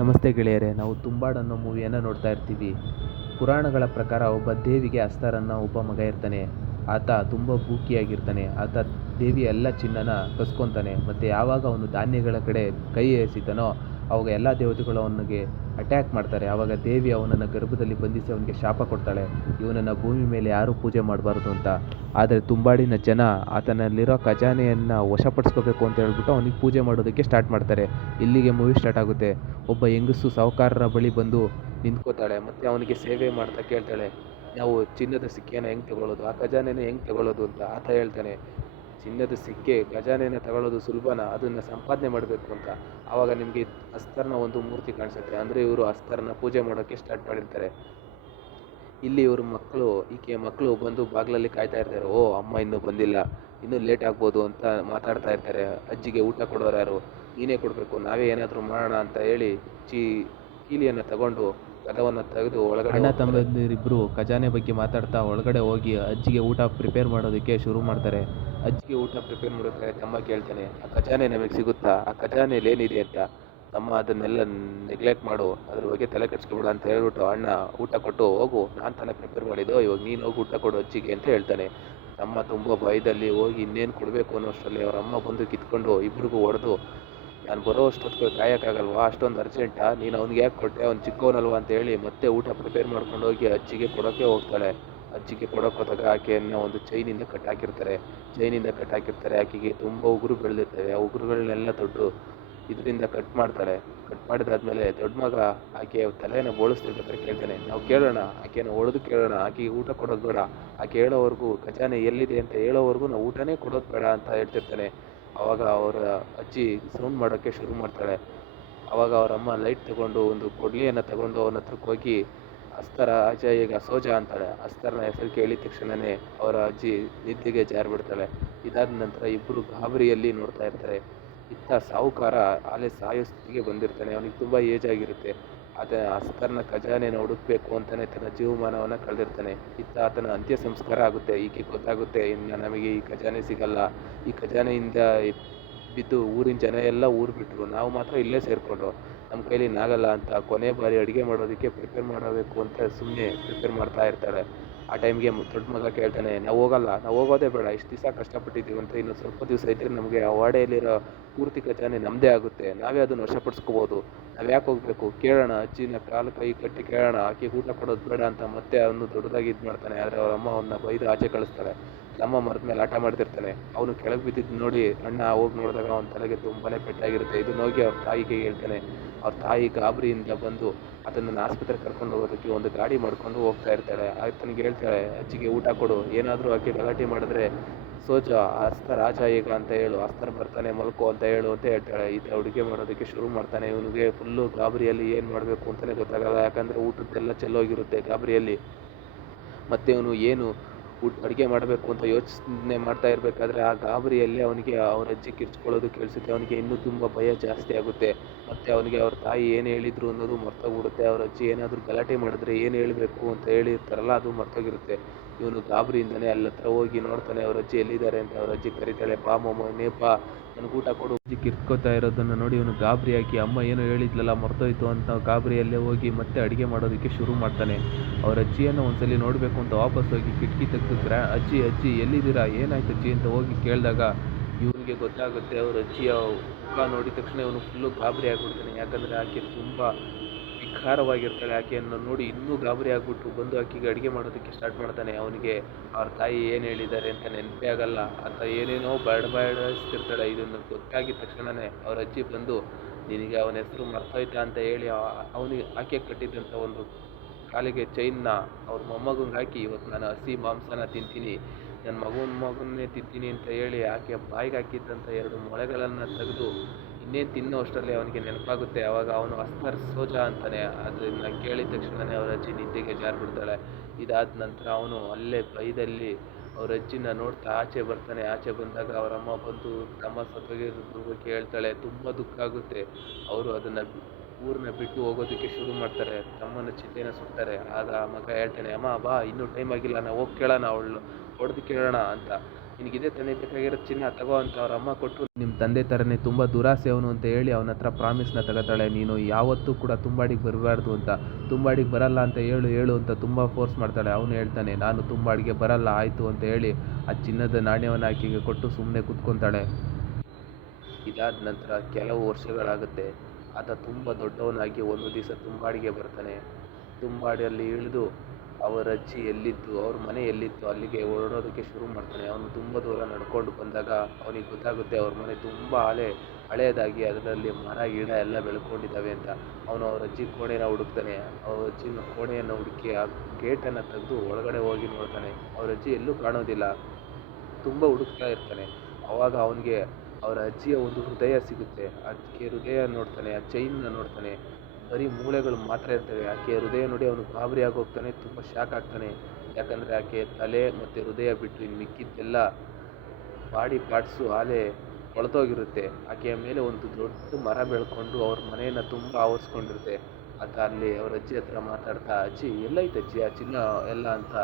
ನಮಸ್ತೆ ಗೆಳೆಯರೇ, ನಾವು ತುಂಬಾಡ್ ಅನ್ನೋ ಮೂವಿಯನ್ನು ನೋಡ್ತಾ ಇರ್ತೀವಿ. ಪುರಾಣಗಳ ಪ್ರಕಾರ ಒಬ್ಬ ದೇವಿಗೆ ಅಸ್ತರನ್ನ ಒಬ್ಬ ಮಗ ಇರ್ತಾನೆ. ಆತ ತುಂಬ ಬೂಕಿಯಾಗಿರ್ತಾನೆ. ಆತ ದೇವಿಯ ಎಲ್ಲ ಚಿನ್ನನ ಕಸ್ಕೊತಾನೆ. ಮತ್ತು ಯಾವಾಗ ಅವನು ಧಾನ್ಯಗಳ ಕಡೆ ಕೈ ಎಸಿತಾನೋ ಅವಾಗ ಎಲ್ಲ ದೇವತೆಗಳು ಅವನಿಗೆ ಅಟ್ಯಾಕ್ ಮಾಡ್ತಾರೆ. ಆವಾಗ ದೇವಿ ಅವನನ್ನು ಗರ್ಭದಲ್ಲಿ ಬಂಧಿಸಿ ಅವನಿಗೆ ಶಾಪ ಕೊಡ್ತಾಳೆ, ಇವನನ್ನು ಭೂಮಿ ಮೇಲೆ ಯಾರೂ ಪೂಜೆ ಮಾಡಬಾರ್ದು ಅಂತ. ಆದರೆ ತುಂಬಾಡಿನ ಜನ ಆತನಲ್ಲಿರೋ ಖಜಾನೆಯನ್ನು ವಶಪಡಿಸ್ಕೋಬೇಕು ಅಂತ ಹೇಳ್ಬಿಟ್ಟು ಅವನಿಗೆ ಪೂಜೆ ಮಾಡೋದಕ್ಕೆ ಸ್ಟಾರ್ಟ್ ಮಾಡ್ತಾರೆ. ಇಲ್ಲಿಗೆ ಮೂವಿ ಸ್ಟಾರ್ಟ್ ಆಗುತ್ತೆ. ಒಬ್ಬ ಹೆಂಗಸು ಸಾಹುಕಾರರ ಬಳಿ ಬಂದು ನಿಂತ್ಕೋತಾಳೆ. ಮತ್ತು ಅವನಿಗೆ ಸೇವೆ ಮಾಡ್ತಾ ಕೇಳ್ತಾಳೆ, ನಾವು ಚಿನ್ನದ ಸಿಕ್ಕೆಯನ್ನು ಹೆಂಗೆ ತಗೊಳ್ಳೋದು, ಆ ಖಜಾನೆನ ಹೆಂಗೆ ತಗೊಳ್ಳೋದು ಅಂತ. ಆತ ಹೇಳ್ತಾನೆ, ಚಿನ್ನದ ಸಿಕ್ಕೆ ಖಜಾನೆನ ತಗೊಳ್ಳೋದು ಸುಲಭನ, ಅದನ್ನು ಸಂಪಾದನೆ ಮಾಡಬೇಕು ಅಂತ. ಆವಾಗ ನಿಮಗೆ ಅಸ್ತರ್ನ ಒಂದು ಮೂರ್ತಿ ಕಾಣಿಸುತ್ತೆ. ಅಂದರೆ ಇವರು ಅಸ್ತರ್ನ ಪೂಜೆ ಮಾಡೋಕ್ಕೆ ಸ್ಟಾರ್ಟ್ ಮಾಡಿರ್ತಾರೆ. ಇಲ್ಲಿ ಇವ್ರ ಮಕ್ಕಳು, ಈಕೆಯ ಮಕ್ಕಳು ಬಂದು ಬಾಗಿಲಲ್ಲಿ ಕಾಯ್ತಾ ಇರ್ತಾರೆ. ಓ ಅಮ್ಮ ಇನ್ನೂ ಬಂದಿಲ್ಲ, ಇನ್ನೂ ಲೇಟ್ ಆಗ್ಬೋದು ಅಂತ ಮಾತಾಡ್ತಾ ಇರ್ತಾರೆ. ಅಜ್ಜಿಗೆ ಊಟ ಕೊಡೋರು ಯಾರು, ನೀನೇ ಕೊಡಬೇಕು, ನಾವೇ ಏನಾದರೂ ಮಾಡೋಣ ಅಂತ ಹೇಳಿ ಕೀಲಿಯನ್ನು ತಗೊಂಡು ಕದವನ್ನು ತೆಗೆದು ಒಳಗಡೆ ಅಣ್ಣ ತಮ್ಮಂದಿರಿಬ್ಬರು ಖಜಾನೆ ಬಗ್ಗೆ ಮಾತಾಡ್ತಾ ಒಳಗಡೆ ಹೋಗಿ ಅಜ್ಜಿಗೆ ಊಟ ಪ್ರಿಪೇರ್ ಮಾಡೋದಕ್ಕೆ ಶುರು ಮಾಡ್ತಾರೆ. ಅಜ್ಜಿಗೆ ಊಟ ಪ್ರಿಪೇರ್ ಮಾಡೋಕೆ ತಮ್ಮ ಕೇಳ್ತಾನೆ, ಆ ಖಜಾನೆ ನಮಗೆ ಸಿಗುತ್ತಾ, ಆ ಖಜಾನೆಯಲ್ಲಿ ಏನಿದೆ ಅಂತ. ತಮ್ಮ ಅದನ್ನೆಲ್ಲ ನೆಗ್ಲೆಕ್ಟ್ ಮಾಡು, ಅದ್ರ ಬಗ್ಗೆ ತಲೆ ಕೆಡ್ಸ್ಕೊಬೇಡ ಅಂತ ಹೇಳ್ಬಿಟ್ಟು ಅಣ್ಣ ಊಟ ಕೊಟ್ಟು, ಹೋಗು ನಾನು ತಾನೇ ಪ್ರಿಪೇರ್ ಮಾಡಿದ್ದು, ಇವಾಗ ನೀನು ಹೋಗಿ ಊಟ ಕೊಡು ಅಜ್ಜಿಗೆ ಅಂತ ಹೇಳ್ತಾನೆ. ತಮ್ಮ ತುಂಬ ಭಯದಲ್ಲಿ ಹೋಗಿ ಇನ್ನೇನು ಕೊಡಬೇಕು ಅನ್ನೋಷ್ಟರಲ್ಲಿ ಅವ್ರ ಅಮ್ಮ ಬಂದು ಕಿತ್ಕೊಂಡು ಇಬ್ರಿಗೂ ಹೊಡೆದು, ನಾನು ಬರೋ ಅಷ್ಟೊತ್ತಿಗೆ ಕಾಯೋಕ್ಕಾಗಲ್ವಾ, ಅಷ್ಟೊಂದು ಅರ್ಜೆಂಟಾ, ನೀನು ಅವ್ನಿಗೆ ಯಾಕೆ ಕೊಟ್ಟೆ, ಅವ್ನು ಚಿಕ್ಕವನಲ್ವಾ ಅಂತ ಹೇಳಿ ಮತ್ತೆ ಊಟ ಪ್ರಿಪೇರ್ ಮಾಡ್ಕೊಂಡು ಹೋಗಿ ಅಜ್ಜಿಗೆ ಕೊಡೋಕ್ಕೆ ಹೋಗ್ತಾಳೆ. ಅಜ್ಜಿಗೆ ಕೊಡೋಕೆ ಹೋದಾಗ ಆಕೆಯನ್ನು ಒಂದು ಚೈನಿಂದ ಕಟ್ಟಾಕಿರ್ತಾರೆ. ಆಕೆಗೆ ತುಂಬ ಉಗುರು ಬೆಳೆದಿರ್ತವೆ. ಆ ಉಗುರುಗಳನ್ನೆಲ್ಲ ದೊಡ್ಡ ಇದರಿಂದ ಕಟ್ ಮಾಡ್ತಾರೆ. ಕಟ್ ಮಾಡಿದಾದ್ಮೇಲೆ ದೊಡ್ಡ ಮಗ ಆಕೆ ತಲೆಯನ್ನು ಬೋಳಿಸ್ತಿರ್ಬೇಕಾದ್ರೆ ಕೇಳ್ತಾನೆ, ನಾವು ಕೇಳೋಣ, ಆಕೆಯನ್ನು ಹೊಡೆದು ಕೇಳೋಣ, ಆಕೆಗೆ ಊಟ ಕೊಡೋದು ಬೇಡ, ಆಕೆ ಹೇಳೋವರೆಗೂ ಖಜಾನೆ ಎಲ್ಲಿದೆ ಅಂತ ಹೇಳೋವರೆಗೂ ನಾವು ಊಟನೇ ಕೊಡೋದು ಬೇಡ ಅಂತ ಹೇಳ್ತಿರ್ತಾನೆ. ಆವಾಗ ಅವರ ಅಜ್ಜಿ ಸೌಂಡ್ ಮಾಡೋಕ್ಕೆ ಶುರು ಮಾಡ್ತಾಳೆ. ಆವಾಗ ಅವರಮ್ಮ ಲೈಟ್ ತಗೊಂಡು ಒಂದು ಕೊಡ್ಲಿಯನ್ನು ತಗೊಂಡು ಅವನ ಹತ್ರಕ್ಕೆ ಹೋಗಿ, ಅಸ್ತರ ಆಚೆ ಈಗ ಸೋಜ ಅಂತಾಳೆ. ಅಸ್ತರ್ನ ಹೆಸರು ಕೇಳಿದ ತಕ್ಷಣವೇ ಅವರ ಅಜ್ಜಿ ನಿದ್ದೆಗೆ ಜಾರಿಬಿಡ್ತಾಳೆ. ಇದಾದ ನಂತರ ಇಬ್ಬರು ಗಾಬರಿಯಲ್ಲಿ ನೋಡ್ತಾ ಇರ್ತಾರೆ. ಇತ್ತ ಸಾಹುಕಾರ ಆಲೆ ಸಾಯೋ ಸ್ಥಿತಿಗೆ ಬಂದಿರ್ತಾನೆ. ಅವನಿಗೆ ತುಂಬ ಏಜ್ ಆಗಿರುತ್ತೆ. ಆತ ಅಸ್ತರ್ನ ಖಜಾನೆನ ಹುಡುಕ್ಬೇಕು ಅಂತಲೇ ತನ್ನ ಜೀವಮಾನವನ್ನು ಕಳೆದಿರ್ತಾನೆ. ಇತ್ತ ಆತನ ಅಂತ್ಯ ಸಂಸ್ಕಾರ ಆಗುತ್ತೆ. ಈಕೆ ಗೊತ್ತಾಗುತ್ತೆ, ಇನ್ನು ನಮಗೆ ಈ ಖಜಾನೆ ಸಿಗಲ್ಲ, ಈ ಖಜಾನೆಯಿಂದ ಬಿದ್ದು ಊರಿನ ಜನ ಎಲ್ಲ ಊರು ಬಿಟ್ಟರು, ನಾವು ಮಾತ್ರ ಇಲ್ಲೇ ಸೇರಿಕೊಂಡು ನಮ್ಮ ಕೈಲಿ ನಾಗಲ್ಲ ಅಂತ ಕೊನೆ ಬಾರಿ ಅಡುಗೆ ಮಾಡೋದಕ್ಕೆ ಪ್ರಿಪೇರ್ ಮಾಡಬೇಕು ಅಂತ ಸುಮ್ಮನೆ ಪ್ರಿಪೇರ್ ಮಾಡ್ತಾ ಇರ್ತಾಳೆ. ಆ ಟೈಮ್ಗೆ ದೊಡ್ಡ ಮಗ ಕೇಳ್ತಾನೆ, ನಾವು ಹೋಗಲ್ಲ, ನಾವು ಹೋಗೋದೇ ಬೇಡ, ಇಷ್ಟು ದಿವಸ ಕಷ್ಟಪಟ್ಟಿದ್ದೀವಿ ಅಂತ, ಇನ್ನು ಸ್ವಲ್ಪ ದಿವಸ ಇದ್ದರೆ ನಮಗೆ ಆ ವಾಡೆಯಲ್ಲಿರೋ ಪೂರ್ತಿ ಖಜಾನೆ ನಮ್ಮದೇ ಆಗುತ್ತೆ, ನಾವೇ ಅದನ್ನು ವಶಪಡಿಸ್ಕೋಬೋದು, ನಾವು ಯಾಕೆ ಹೋಗಬೇಕು, ಕೇಳೋಣ ಅಜ್ಜಿನ ಕಾಲು ಕೈ ಕಟ್ಟಿ ಕೇಳೋಣ, ಆಕೆ ಊಟ ಕೊಡೋದು ಬೇಡ ಅಂತ ಮತ್ತೆ ಅವನು ದೊಡ್ಡದಾಗಿ ಇದು ಮಾಡ್ತಾನೆ. ಆದರೆ ಅವ್ರ ಅಮ್ಮ ಅವನ್ನ ಬೈದು ಆಚೆ ಕಳಿಸ್ತಾಳೆ. ತಮ್ಮ ಮರದ ಮೇಲೆ ಆಟ ಮಾಡ್ತಿರ್ತಾನೆ. ಅವನು ಕೆಳಗೆ ಬಿದ್ದಿದ್ದು ನೋಡಿ ಅಣ್ಣ ಹೋಗಿ ನೋಡಿದಾಗ ಅವನ ತಲೆಗೆ ತುಂಬಾ ಪೆಟ್ಟಾಗಿರುತ್ತೆ. ಇದನ್ನ ಹೋಗಿ ಅವ್ರ ತಾಯಿಗೆ ಹೇಳ್ತಾನೆ. ಅವ್ರ ತಾಯಿ ಗಾಬರಿಯಿಂದ ಬಂದು ಅದನ್ನು ಆಸ್ಪತ್ರೆಗೆ ಕರ್ಕೊಂಡು ಹೋಗೋದಕ್ಕೆ ಒಂದು ಗಾಡಿ ಮಾಡ್ಕೊಂಡು ಹೋಗ್ತಾ ಇರ್ತಾಳೆ. ಆತನಿಗೆ ಹೇಳ್ತಾಳೆ, ಅಜ್ಜಿಗೆ ಊಟ ಕೊಡು, ಏನಾದರೂ ಆಕೆ ಗಲಾಟೆ ಮಾಡಿದ್ರೆ ಸೋಜ ಅಸ್ತರ್ ರಾಜ ಈಗ ಅಂತ ಹೇಳು, ಅಸ್ತರ್ ಬರ್ತಾನೆ ಮಲ್ಕೋ ಅಂತ ಹೇಳು ಅಂತ ಹೇಳ್ತಾಳೆ. ಈತ ಅಡುಗೆ ಮಾಡೋದಕ್ಕೆ ಶುರು ಮಾಡ್ತಾನೆ. ಇವನಿಗೆ ಫುಲ್ಲು ಗಾಬರಿಯಲ್ಲಿ ಏನು ಮಾಡಬೇಕು ಅಂತಲೇ ಗೊತ್ತಾಗಲ್ಲ. ಯಾಕಂದರೆ ಊಟದ್ದೆಲ್ಲ ಚೆಲ್ಲೋಗಿರುತ್ತೆ ಗಾಬರಿಯಲ್ಲಿ. ಮತ್ತು ಇವನು ಏನು ಅಡುಗೆ ಮಾಡಬೇಕು ಅಂತ ಯೋಚನೆ ಮಾಡ್ತಾ ಇರಬೇಕಾದ್ರೆ ಆ ಗಾಬರಿಯಲ್ಲಿ ಅವನಿಗೆ ಅವ್ರ ಅಜ್ಜಿ ಕಿರ್ಚ್ಕೊಳ್ಳೋದು ಕೇಳಿಸುತ್ತೆ. ಅವನಿಗೆ ಇನ್ನೂ ತುಂಬ ಭಯ ಜಾಸ್ತಿ ಆಗುತ್ತೆ. ಮತ್ತು ಅವನಿಗೆ ಅವ್ರ ತಾಯಿ ಏನು ಹೇಳಿದ್ರು ಅನ್ನೋದು ಮರ್ತೋಗ್ಬಿಡುತ್ತೆ. ಅವ್ರ ಅಜ್ಜಿ ಏನಾದರೂ ಗಲಾಟೆ ಮಾಡಿದ್ರೆ ಏನು ಹೇಳಬೇಕು ಅಂತ ಹೇಳಿರ್ತಾರಲ್ಲ, ಅದು ಮರ್ತೋಗಿರುತ್ತೆ. ಇವನು ಗಾಬರಿಯಿಂದನೇ ಅಲ್ಲಿ ಹತ್ರ ಹೋಗಿ ನೋಡ್ತಾನೆ ಅವ್ರ ಅಜ್ಜಿ ಎಲ್ಲಿದ್ದಾರೆ ಅಂತ. ಅವ್ರ ಅಜ್ಜಿ ಕರೀತಾಳೆ, ಬಾ ಮೊಮ್ಮಗನೇ ಬಾ, ನನಗೆ ಊಟ ಕೊಡು. ಅಜ್ಜಿ ಕಿರ್ಚ್ಕೋತಾ ಇರೋದನ್ನು ನೋಡಿ ಇವನು ಗಾಬರಿಯಾಗಿ, ಅಮ್ಮ ಏನೋ ಹೇಳಿದ್ಲಲ್ಲ ಮರ್ತೋಯ್ತು ಅಂತ ಗಾಬರಿಯಲ್ಲೇ ಹೋಗಿ ಮತ್ತೆ ಅಡುಗೆ ಮಾಡೋದಕ್ಕೆ ಶುರು ಮಾಡ್ತಾನೆ. ಅವ್ರ ಅಜ್ಜಿಯನ್ನು ಒಂದ್ಸಲಿ ನೋಡಬೇಕು ಅಂತ ವಾಪಸ್ ಹೋಗಿ ಕಿಟಕಿ ತೆಗೆದು, ಅಜ್ಜಿ ಅಜ್ಜಿ ಎಲ್ಲಿದ್ದೀರಾ, ಏನಾಯ್ತು ಅಜ್ಜಿ ಅಂತ ಹೋಗಿ ಕೇಳಿದಾಗ ಇವನಿಗೆ ಗೊತ್ತಾಗುತ್ತೆ. ಅವ್ರ ಅಜ್ಜಿಯ ಮುಖ ನೋಡಿದ ತಕ್ಷಣ ಇವನು ಫುಲ್ಲು ಗಾಬರಿ ಆಗಿಬಿಡ್ತಾನೆ. ಯಾಕಂದರೆ ಆಕೆ ತುಂಬ ವಿಕಾರವಾಗಿರ್ತಾಳೆ. ಆಕೆಯನ್ನು ನೋಡಿ ಇನ್ನೂ ಗಾಬರಿ ಆಗಿಬಿಟ್ಟು ಬಂದು ಆಕೆಗೆ ಅಡುಗೆ ಮಾಡೋದಕ್ಕೆ ಸ್ಟಾರ್ಟ್ ಮಾಡ್ತಾನೆ. ಅವನಿಗೆ ಅವ್ರ ತಾಯಿ ಏನು ಹೇಳಿದ್ದಾರೆ ಅಂತ ನೆನಪೇ ಆಗಲ್ಲ. ಆತ ಏನೇನೋ ಬಡಬಡಿಸ್ತಿರ್ತಾಳೆ. ಇದನ್ನು ಗೊತ್ತಾಗಿದ ತಕ್ಷಣವೇ ಅವ್ರ ಅಜ್ಜಿ ಬಂದು, ನಿನಗೆ ಅವನ ಹೆಸರು ಮರ್ತೋಯ್ತಾ ಅಂತ ಹೇಳಿ ಅವನಿಗೆ ಆಕೆ ಕಟ್ಟಿದ್ದಂಥ ಒಂದು ಕಾಲಿಗೆ ಚೈನ್ನ ಅವ್ರ ಮೊಮ್ಮಗಂಗೆ ಹಾಕಿ, ಇವತ್ತು ನಾನು ಹಸಿ ಮಾಂಸನ ತಿಂತೀನಿ, ನನ್ನ ಮಗನ್ನೇ ತಿಂತೀನಿ ಅಂತ ಹೇಳಿ ಆಕೆ ಬಾಯಿಗೆ ಹಾಕಿದ್ದಂಥ 2 ಮೊಳೆಗಳನ್ನು ತೆಗೆದು ಇನ್ನೇನು ತಿನ್ನೋ ಅಷ್ಟರಲ್ಲಿ ಅವನಿಗೆ ನೆನಪಾಗುತ್ತೆ. ಆವಾಗ ಅವನು ಅಸ್ತರ್ ಸೋಜಾ ಅಂತಾನೆ. ಅದನ್ನು ಕೇಳಿದ ತಕ್ಷಣವೇ ಅವ್ರ ಅಜ್ಜಿ ನಿದ್ದೆಗೆ ಜಾರಿಬಿಡ್ತಾಳೆ. ಇದಾದ ನಂತರ ಅವನು ಅಲ್ಲೇ ಭಯದಲ್ಲಿ ಅವ್ರ ಅಜ್ಜಿನ ನೋಡ್ತಾ ಆಚೆ ಬರ್ತಾನೆ. ಆಚೆ ಬಂದಾಗ ಅವರಮ್ಮ ಬಂದು ತಮ್ಮ ಸತ್ತೋಗಿರೋದ್ರ ಬಗ್ಗೆ ಹೇಳ್ತಾಳೆ. ತುಂಬ ದುಃಖ ಆಗುತ್ತೆ. ಅವರು ಅದನ್ನು ಊರನ್ನ ಬಿಟ್ಟು ಹೋಗೋದಕ್ಕೆ ಶುರು ಮಾಡ್ತಾರೆ. ತಮ್ಮನ ಚಿತೆನ ಸುಡ್ತಾರೆ. ಆಗ ಆ ಮಗ ಹೇಳ್ತಾನೆ, ಅಮ್ಮ ಬಾ, ಇನ್ನೂ ಟೈಮ್ ಆಗಿಲ್ಲ, ನಾವು ಹೋಗಿ ಕೇಳೋಣ, ಅವಳು ಹೊಡೆದು ಕೇಳೋಣ ಅಂತ. ನಿನಗಿದೆ ತಾನೇ ಬೇಕಾಗಿರೋ ಚಿನ್ನ ತಗೋ ಅಂತ ಅವ್ರ ಅಮ್ಮ ಕೊಟ್ಟು ನಿಮ್ಮ ತಂದೆ ಥರನೇ ತುಂಬ ದುರಾಸೆ ಅವನು ಅಂತ ಹೇಳಿ ಅವನ ಹತ್ರ ಪ್ರಾಮಿಸ್ನ ತಗೋತಾಳೆ. ನೀನು ಯಾವತ್ತೂ ಕೂಡ ತುಂಬಾಡಿಗೆ ಬರಬಾರ್ದು ಅಂತ, ತುಂಬಾಡಿಗೆ ಬರಲ್ಲ ಅಂತ ಹೇಳು ಹೇಳು ಅಂತ ತುಂಬ ಫೋರ್ಸ್ ಮಾಡ್ತಾಳೆ. ಅವನು ಹೇಳ್ತಾನೆ ನಾನು ತುಂಬಾಡಿಗೆ ಬರಲ್ಲ ಆಯಿತು ಅಂತ ಹೇಳಿ ಆ ಚಿನ್ನದ ನಾಣ್ಯವನ್ನು ಆಕೆಗೆ ಕೊಟ್ಟು ಸುಮ್ಮನೆ ಕೂತ್ಕೊತಾಳೆ. ಇದಾದ ನಂತರ ಕೆಲವು ವರ್ಷಗಳಾಗುತ್ತೆ. ಆತ ತುಂಬ ದೊಡ್ಡವನಾಗಿ ಒಂದು ದಿವಸ ತುಂಬಾಡಿಗೆ ಬರ್ತಾನೆ. ತುಂಬಾಡಿಯಲ್ಲಿ ಇಳಿದು ಅವರ ಅಜ್ಜಿ ಎಲ್ಲಿತ್ತು, ಅವ್ರ ಮನೆ ಎಲ್ಲಿತ್ತು ಅಲ್ಲಿಗೆ ಹೊರಡೋದಕ್ಕೆ ಶುರು ಮಾಡ್ತಾನೆ. ಅವನು ತುಂಬ ದೂರ ನಡ್ಕೊಂಡು ಬಂದಾಗ ಅವನಿಗೆ ಗೊತ್ತಾಗುತ್ತೆ ಅವ್ರ ಮನೆ ತುಂಬ ಹಳೆಯದಾಗಿ ಅದರಲ್ಲಿ ಮರ ಗಿಡ ಎಲ್ಲ ಬೆಳ್ಕೊಂಡಿದ್ದಾವೆ ಅಂತ. ಅವನು ಅವ್ರ ಅಜ್ಜಿ ಕೋಣೆನ ಹುಡುಕ್ತಾನೆ. ಅವ್ರ ಅಜ್ಜಿನ ಕೋಣೆಯನ್ನು ಹುಡುಕಿ ಆ ಗೇಟನ್ನು ತೆಗೆದು ಒಳಗಡೆ ಹೋಗಿ ನೋಡ್ತಾನೆ. ಅವ್ರ ಅಜ್ಜಿ ಎಲ್ಲೂ ಕಾಣೋದಿಲ್ಲ. ತುಂಬ ಹುಡುಕ್ತಾ ಇರ್ತಾನೆ. ಆವಾಗ ಅವನಿಗೆ ಅವರ ಅಜ್ಜಿಯ ಒಂದು ಹೃದಯ ಸಿಗುತ್ತೆ. ಅದಕ್ಕೆ ಹೃದಯ ನೋಡ್ತಾನೆ, ಆ ಚೈನ್ನ ನೋಡ್ತಾನೆ. ಬರೀ ಮೂಳೆಗಳು ಮಾತ್ರ ಇರ್ತವೆ. ಆಕೆ ಹೃದಯ ನೋಡಿ ಅವನು ಗಾಬರಿ ಆಗೋಗ್ತಾನೆ, ತುಂಬ ಶಾಕ್ ಆಗ್ತಾನೆ. ಯಾಕಂದರೆ ಆಕೆ ತಲೆ ಮತ್ತು ಹೃದಯ ಬಿಟ್ಟು ಇನ್ನು ಮಿಕ್ಕಿದ್ದೆಲ್ಲ ಬಾಡಿ ಪಾರ್ಟ್ಸು ಆಲೆ ಕೊಳ್ತೋಗಿರುತ್ತೆ. ಆಕೆಯ ಮೇಲೆ ಒಂದು ದೊಡ್ಡ ಮರ ಬೆಳ್ಕೊಂಡು ಅವ್ರ ಮನೆಯನ್ನು ತುಂಬ ಆವರಿಸ್ಕೊಂಡಿರುತ್ತೆ. ಆತ ಅಲ್ಲಿ ಅವ್ರ ಅಜ್ಜಿ ಹತ್ರ ಮಾತಾಡ್ತಾ, ಅಜ್ಜಿ ಎಲ್ಲೈತೆ ಅಜ್ಜಿ ಆ ಚಿನ್ನ ಎಲ್ಲ ಅಂತ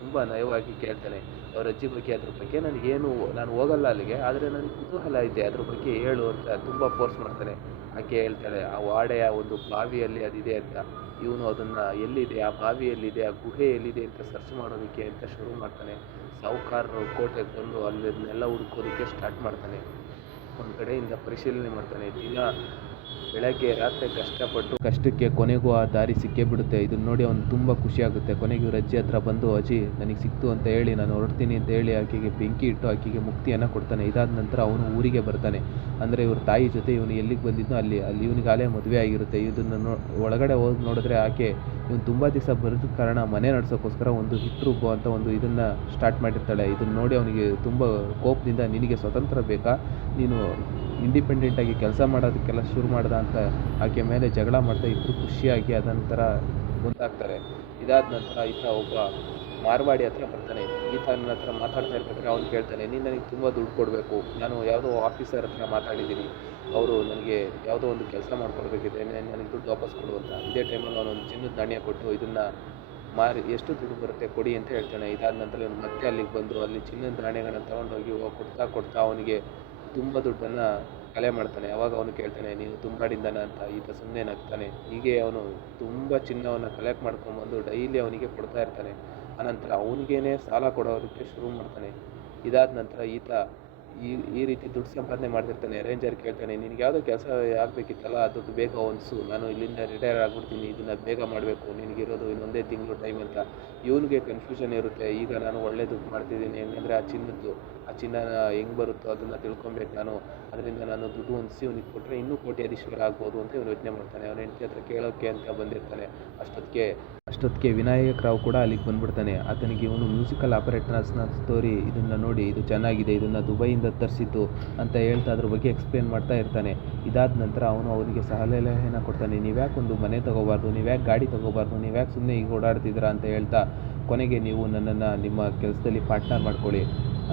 ತುಂಬ ನಯವಾಗಿ ಕೇಳ್ತಾನೆ. ಅವ್ರ ಅಜ್ಜಿ ಬಗ್ಗೆ ಅದ್ರ ಬಗ್ಗೆ ನನಗೇನು, ನಾನು ಹೋಗಲ್ಲ ಅಲ್ಲಿಗೆ, ಆದರೆ ನನಗೆ ಕುತೂಹಲ ಇದೆ, ಅದ್ರ ಬಗ್ಗೆ ಹೇಳು ಅಂತ ತುಂಬ ಫೋರ್ಸ್ ಮಾಡ್ತಾನೆ. ಆಕೆ ಹೇಳ್ತಾಳೆ ಆ ವಾಡೆಯ ಒಂದು ಬಾವಿಯಲ್ಲಿ ಅದಿದೆ ಅಂತ. ಇವನು ಅದನ್ನು ಎಲ್ಲಿದೆ, ಆ ಬಾವಿ ಎಲ್ಲಿದೆ, ಆ ಗುಹೆ ಎಲ್ಲಿದೆ ಅಂತ ಸರ್ಚ್ ಮಾಡೋದಕ್ಕೆ ಅಂತ ಶುರು ಮಾಡ್ತಾನೆ. ಸಾಹುಕಾರರು ಕೋಟೆಗೆ ಬಂದು ಅಲ್ಲಿನೆಲ್ಲ ಹುಡುಕೋದಕ್ಕೆ ಸ್ಟಾರ್ಟ್ ಮಾಡ್ತಾನೆ. ಒಂದು ಕಡೆಯಿಂದ ಪರಿಶೀಲನೆ ಮಾಡ್ತಾನೆ. ದಿನ ಬೆಳಗ್ಗೆ ರಾತ್ರಿ ಕಷ್ಟಪಟ್ಟು ಕಷ್ಟಕ್ಕೆ ಕೊನೆಗೂ ಆ ದಾರಿ ಸಿಕ್ಕೇ ಬಿಡುತ್ತೆ. ಇದನ್ನು ನೋಡಿ ಅವನು ತುಂಬ ಖುಷಿಯಾಗುತ್ತೆ. ಕೊನೆಗೆ ಇವ್ರ ಅಜ್ಜಿ ಹತ್ರ ಬಂದು, ಅಜ್ಜಿ ನನಗೆ ಸಿಕ್ತು ಅಂತ ಹೇಳಿ ನಾನು ಹೊರಡ್ತೀನಿ ಅಂತ ಹೇಳಿ ಆಕೆಗೆ ಬೆಂಕಿ ಇಟ್ಟು ಆಕೆಗೆ ಮುಕ್ತಿಯನ್ನು ಕೊಡ್ತಾನೆ. ಇದಾದ ನಂತರ ಅವನು ಊರಿಗೆ ಬರ್ತಾನೆ. ಅಂದರೆ ಇವ್ರ ತಾಯಿ ಜೊತೆ ಇವನು ಎಲ್ಲಿಗೆ ಬಂದಿದ್ದನೋ ಅಲ್ಲಿ ಇವನಿಗೆ ಆಲೇ ಮದುವೆ ಆಗಿರುತ್ತೆ. ಇದನ್ನು ಒಳಗಡೆ ಹೋಗಿ ನೋಡಿದ್ರೆ ಆಕೆ ಇವನು ತುಂಬ ದಿವಸ ಬರೋದ ಕಾರಣ ಮನೆ ನಡೆಸೋಕ್ಕೋಸ್ಕರ ಒಂದು ಹಿಟ್ ಅಂತ ಒಂದು ಇದನ್ನು ಸ್ಟಾರ್ಟ್ ಮಾಡಿರ್ತಾಳೆ. ಇದನ್ನು ನೋಡಿ ಅವನಿಗೆ ತುಂಬ ಕೋಪದಿಂದ, ನಿನಗೆ ಸ್ವತಂತ್ರ ಬೇಕಾ, ನೀನು ಇಂಡಿಪೆಂಡೆಂಟಾಗಿ ಕೆಲಸ ಮಾಡೋದಕ್ಕೆಲ್ಲ ಶುರು ಮಾಡ್ದ ಅಂತ ಆಕೆ ಮೇಲೆ ಜಗಳ ಮಾಡ್ತಾ ಇಬ್ಬರು ಖುಷಿಯಾಗಿ ಅದೊಂಥರ ಮುಂದಾಗ್ತಾರೆ. ಇದಾದ ನಂತರ ಈತ ಒಬ್ಬ ಮಾರ್ವಾಡಿ ಹತ್ರ ಬರ್ತಾನೆ. ಈತ ನನ್ನ ಹತ್ರ ಮಾತಾಡ್ತಾ ಇರ್ಬೇಕಾದ್ರೆ ಅವ್ನು ಕೇಳ್ತಾನೆ, ನೀನು ನನಗೆ ತುಂಬ ದುಡ್ಡು ಕೊಡಬೇಕು, ನಾನು ಯಾವುದೋ ಆಫೀಸರ್ ಹತ್ರ ಮಾತಾಡಿದ್ದೀನಿ, ಅವರು ನನಗೆ ಯಾವುದೋ ಒಂದು ಕೆಲಸ ಮಾಡ್ಕೊಡ್ಬೇಕಿದೆ, ನನಗೆ ದುಡ್ಡು ವಾಪಸ್ ಕೊಡು ಅಂತ. ಇದೇ ಟೈಮಲ್ಲಿ ಅವನೊಂದು ಚಿನ್ನದ ನಾಣ್ಯ ಕೊಟ್ಟು ಇದನ್ನು ಮಾರಿ ಎಷ್ಟು ದುಡ್ಡು ಬರುತ್ತೆ ಕೊಡಿ ಅಂತ ಹೇಳ್ತಾನೆ. ಇದಾದ ನಂತರ ಇವನು ಮತ್ತೆ ಅಲ್ಲಿಗೆ ಬಂದು ಅಲ್ಲಿ ಚಿನ್ನದ ನಾಣ್ಯಗಳನ್ನ ತೊಗೊಂಡೋಗಿ ಕೊಡ್ತಾ ಅವನಿಗೆ ತುಂಬ ದುಡ್ಡನ್ನು ಕಲೆ ಮಾಡ್ತಾನೆ. ಅವಾಗ ಅವನು ಕೇಳ್ತಾನೆ, ನೀನು ತುಂಬಾಡಿಂದನ ಅಂತ. ಈತ ಸುಮ್ಮನೆ ನಗ್ತಾನೆ. ಹೀಗೆ ಅವನು ತುಂಬ ಚಿನ್ನವನ್ನು ಕಲೆಕ್ಟ್ ಮಾಡ್ಕೊಂಡ್ಬಂದು ಡೈಲಿ ಅವನಿಗೆ ಕೊಡ್ತಾ ಇರ್ತಾನೆ. ಆನಂತರ ಅವನಿಗೇನೆ ಸಾಲ ಕೊಡೋದಕ್ಕೆ ಶುರು ಮಾಡ್ತಾನೆ. ಇದಾದ ನಂತರ ಈತ ಈ ರೀತಿ ದುಡ್ಡು ಸಂಪಾದನೆ ಮಾಡ್ತಿರ್ತಾನೆ. ರೇಂಜರ್ ಕೇಳ್ತಾನೆ, ನಿನಗೆ ಯಾವುದೋ ಕೆಲಸ ಆಗಬೇಕಿತ್ತಲ್ಲ, ಆ ದುಡ್ಡು ಬೇಗ ಹೊಂದಿಸು, ನಾನು ಇಲ್ಲಿಂದ ರಿಟೈರ್ ಆಗಿಬಿಡ್ತೀನಿ, ಇದನ್ನು ಬೇಗ ಮಾಡಬೇಕು, ನಿನಗಿರೋದು ಇನ್ನೊಂದೇ ತಿಂಗಳು ಟೈಮ್ ಅಂತ. ಇವನಿಗೆ ಕನ್ಫ್ಯೂಷನ್ ಇರುತ್ತೆ. ಈಗ ನಾನು ಒಳ್ಳೆ ದುಡ್ಡು ಮಾಡ್ತಿದ್ದೀನಿ, ಹೆಂಗಂದರೆ ಆ ಚಿನ್ನನ ಹೆಂಗೆ ಬರುತ್ತೋ ಅದನ್ನು ತಿಳ್ಕೊಬೇಕು ನಾನು, ಅದರಿಂದ ನಾನು ದುಡ್ಡು ಹೊಂದಿಸಿ ಇವನಿಗೆ ಕೊಟ್ಟರೆ ಇನ್ನೂ ಕೋಟ್ಯಾಧೀಶ್ವರ ಆಗ್ಬೋದು ಅಂತ ಇವನು ಯೋಚನೆ ಮಾಡ್ತಾನೆ. ಅವನ ಹೆಂಡತಿ ಹತ್ರ ಕೇಳೋಕ್ಕೆ ಅಂತ ಬಂದಿರ್ತಾನೆ. ಅಷ್ಟೊತ್ತಿಗೆ ವಿನಾಯಕ್ ರಾವ್ ಕೂಡ ಅಲ್ಲಿಗೆ ಬಂದ್ಬಿಡ್ತಾನೆ. ಆತನಿಗೆ ಇವನು ಮ್ಯೂಸಿಕಲ್ ಆಪರೇಟರ್ಸ್ನ ಸ್ಟೋರಿ ಇದನ್ನು ನೋಡಿ ಇದು ಚೆನ್ನಾಗಿದೆ, ಇದನ್ನು ದುಬೈಯಿಂದ ತರಿಸಿತು ಅಂತ ಹೇಳ್ತಾ ಅದ್ರ ಬಗ್ಗೆ ಎಕ್ಸ್ಪ್ಲೇನ್ ಮಾಡ್ತಾ ಇರ್ತಾನೆ. ಇದಾದ ನಂತರ ಅವನಿಗೆ ಸಲಹೆಯನ್ನು ಕೊಡ್ತಾನೆ. ನೀವ್ಯಾಕೆ ಒಂದು ಮನೆ ತೊಗೋಬಾರ್ದು, ನೀವ್ಯಾಕೆ ಗಾಡಿ ತೊಗೋಬಾರ್ದು, ನೀವ್ಯಾಕೆ ಸುಮ್ಮನೆ ಈಗ ಓಡಾಡ್ತಿದ್ದೀರಾ ಅಂತ ಹೇಳ್ತಾ ಕೊನೆಗೆ ನೀವು ನನ್ನನ್ನು ನಿಮ್ಮ ಕೆಲಸದಲ್ಲಿ ಪಾರ್ಟ್ನರ್ ಮಾಡ್ಕೊಳ್ಳಿ